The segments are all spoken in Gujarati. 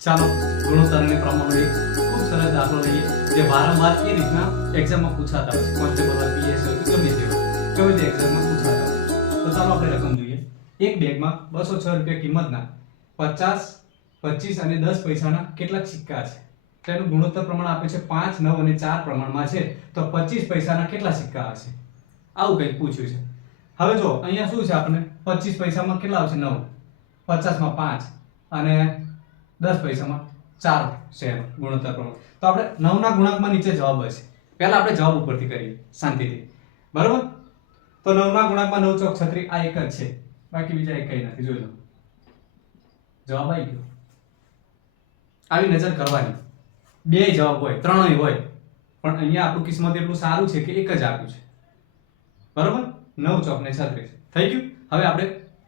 ચાલો ગુણોત્તર અને પ્રમાણનો એક ખૂબ સરસ દાખલો લઈએ જે વારંવાર એ રીતના એક્ઝામમાં પૂછાતા હોય છે. કોન્સ્ટેબલ હોય, પીએસ હોય, ગમે તે એક્ઝામમાં પૂછાતા હોય. તો ચાલો આપણે રકમ જોઈએ. એક બેગમાં 206 રૂપિયા કિંમતના 50, 25 અને 10 પૈસાના કેટલાક સિક્કા છે? તેનું ગુણોત્તર પ્રમાણ આપે છે 5, 9 અને 4 પ્રમાણમાં છે. તો 25 પૈસાના કેટલા સિક્કા હશે? આવું કંઈક પૂછ્યું છે. હવે જો અહીંયા શું છે, આપણે 25 પૈસામાં કેટલા આવશે? 9, 50 માં 5 અને 10 પૈસામાં 4 છે એનો ગુણોત્તર પ્રમાણ. તો આપણે 9 ના ગુણાંકમાં નીચે જવાબ હશે. પહેલા આપણે જવાબ ઉપરથી કરીએ શાંતિથી, બરાબર? તો 9 ના ગુણાંકમાં 9 ચોક 36, આ એક જ છે, બાકી બીજા એક કઈ નથી. જોઈ લો, જવાબ આવી ગયો. આવી નજર કરવાની, બે જવાબ હોય, ત્રણેય હોય, પણ અહીંયા આપણું કિસ્મત એટલું સારું છે કે એક જ આપ્યું છે, બરાબર? 9 ચોક ને 36 થઈ ગયું. હવે આપણે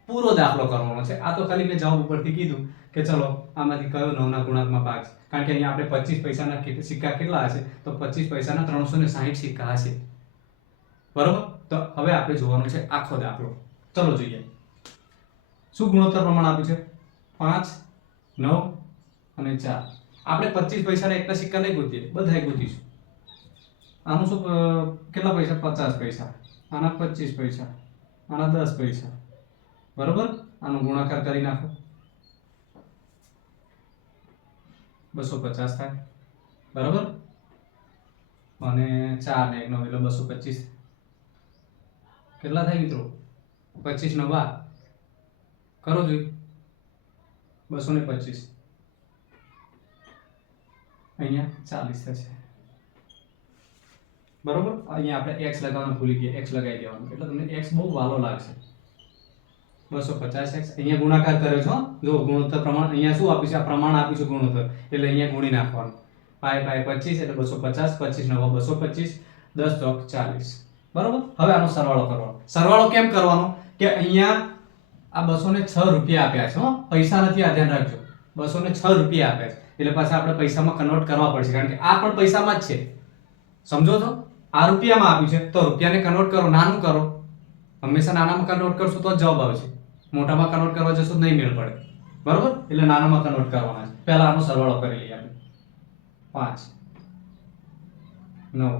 પૂરો દાખલો કરવાનો છે. આ તો ખાલી મેં જવાબ ઉપરથી કીધું કે ચલો આમાંથી કયો 9 ના ગુણાંકમાં ભાગ છે, કારણ કે અહીંયા આપણે 25 પૈસાના સિક્કા કેટલા હશે? તો 25 પૈસાના 360 સિક્કા હશે, બરાબર? તો હવે આપણે જોવાનું છે આખો દાખલો. ચલો જોઈએ. શું ગુણોત્તર પ્રમાણ આપ્યું છે? 5, 9 અને 4. આપણે 25 પૈસાના એકના સિક્કા નહીં ગોતીએ, બધાય ગોતીશું. આનું શું કેટલા પૈસા? 50 પૈસા. આના 25 પૈસા, આના 10 પૈસા, બરોબર? આનો ગુણાકાર કરી નાખો, 250 થાય, બરાબર? અને 4 ને 1 નો એટલે 225. કેટલા થાય મિત્રો? 25 નો 12 કરો જોઈ, 225. અહીંયા 40 થશે, બરોબર? અહીંયા આપણે x લગાવવાનું ભૂલી ગયા, x લગાવી દેવાનું એટલે તમને x બહુ વાલો લાગશે. 250x અહીંયા ગુણાકાર કર્યો છો. જો ગુણોત્તર પ્રમાણ અહીંયા શું આપ્યું છે? આ પ્રમાણ આપ્યું છે ગુણોત્તર, એટલે અહીંયા ગુણી નાખવાનું. પાઈ 25 એટલે 250, 25 9 225, 10 ચોક 40, બરોબર? હવે આનો સરવાળો કરવાનો. સરવાળો કેમ કરવાનો? કે અહીંયા આ 206 રૂપિયા આપ્યા છે, હો, પૈસા નથી, આ ધ્યાન રાખજો. 206 રૂપિયા આપ્યા છે એટલે પાછા આપણે પૈસામાં કન્વર્ટ કરવા પડશે, કારણ કે આ પણ પૈસામાં જ છે. સમજો છો? આ રૂપિયામાં આપ્યું છે તો રૂપિયાને કન્વર્ટ કરો, નાનું કરો. હંમેશા નાનામાં કન્વર્ટ કરશો તો જ જવાબ આવશે. મોટામાં કન્વર્ટ કરવા જશો તો નહીં મેળ પડે, બરોબર? એટલે નાનામાં કન્વર્ટ કરવાના છે. પહેલા આનો સરવાળો કરી લઈએ આપણે. 5, 9,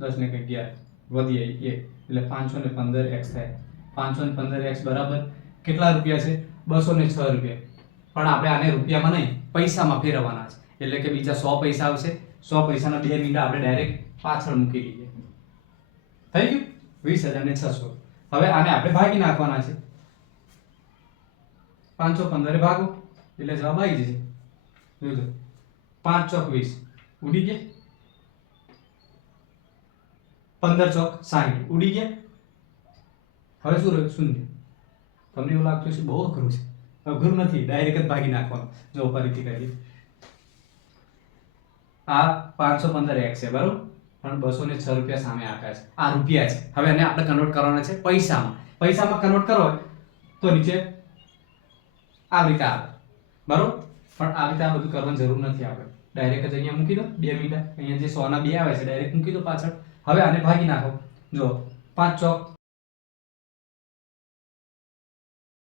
10 ને 11 વધી 1 એટલે 515x થાય. 515x બરાબર કેટલા રૂપિયા છે? 206 રૂપિયા. પણ આપણે આને રૂપિયામાં નહીં, પૈસામાં ફેરવવાના છે. એટલે કે બીજા 100 પૈસા આવશે. 100 પૈસાના 2 મીંડા આપણે ડાયરેક્ટ પાછળ મૂકી દઈએ. થઈ ગયું? 20,600. હવે આને આપણે ભાગી નાખવાના છે. 515 ભાગો એટલે જવાબ આવી જશે. જોજો, 5 ચોક 20 ઉડી ગયા, 15 ચોક 60 ઉડી ગયા. હવે શું રહ્યું? શૂન્ય. તમને એવું લાગતું છે બહુ અઘરું છે? અઘરું નથી, ડાયરેક્ટ જ ભાગી નાખવાનું. જો ફરીથી કરીએ. આ 515x છે, બરોબર? પણ 206 રૂપિયા સામે આપ્યા છે. આ રૂપિયા છે. હવે આને આપણે કન્વર્ટ કરવાના છે પૈસામાં. પૈસામાં કન્વર્ટ કરો તો નીચે આવી રીતે આવે, બરોબર? પણ આવી રીતે આ બધું કરવાની જરૂર નથી. આપણે ડાયરેક્ટ જ અહીંયા મૂકી દો 2 મીંડા. અહીંયા જે 100 ના 2 આવે છે ડાયરેક્ટ મૂકી દો પાછળ. હવે આને ભાગી નાખો. જો 5 ચોક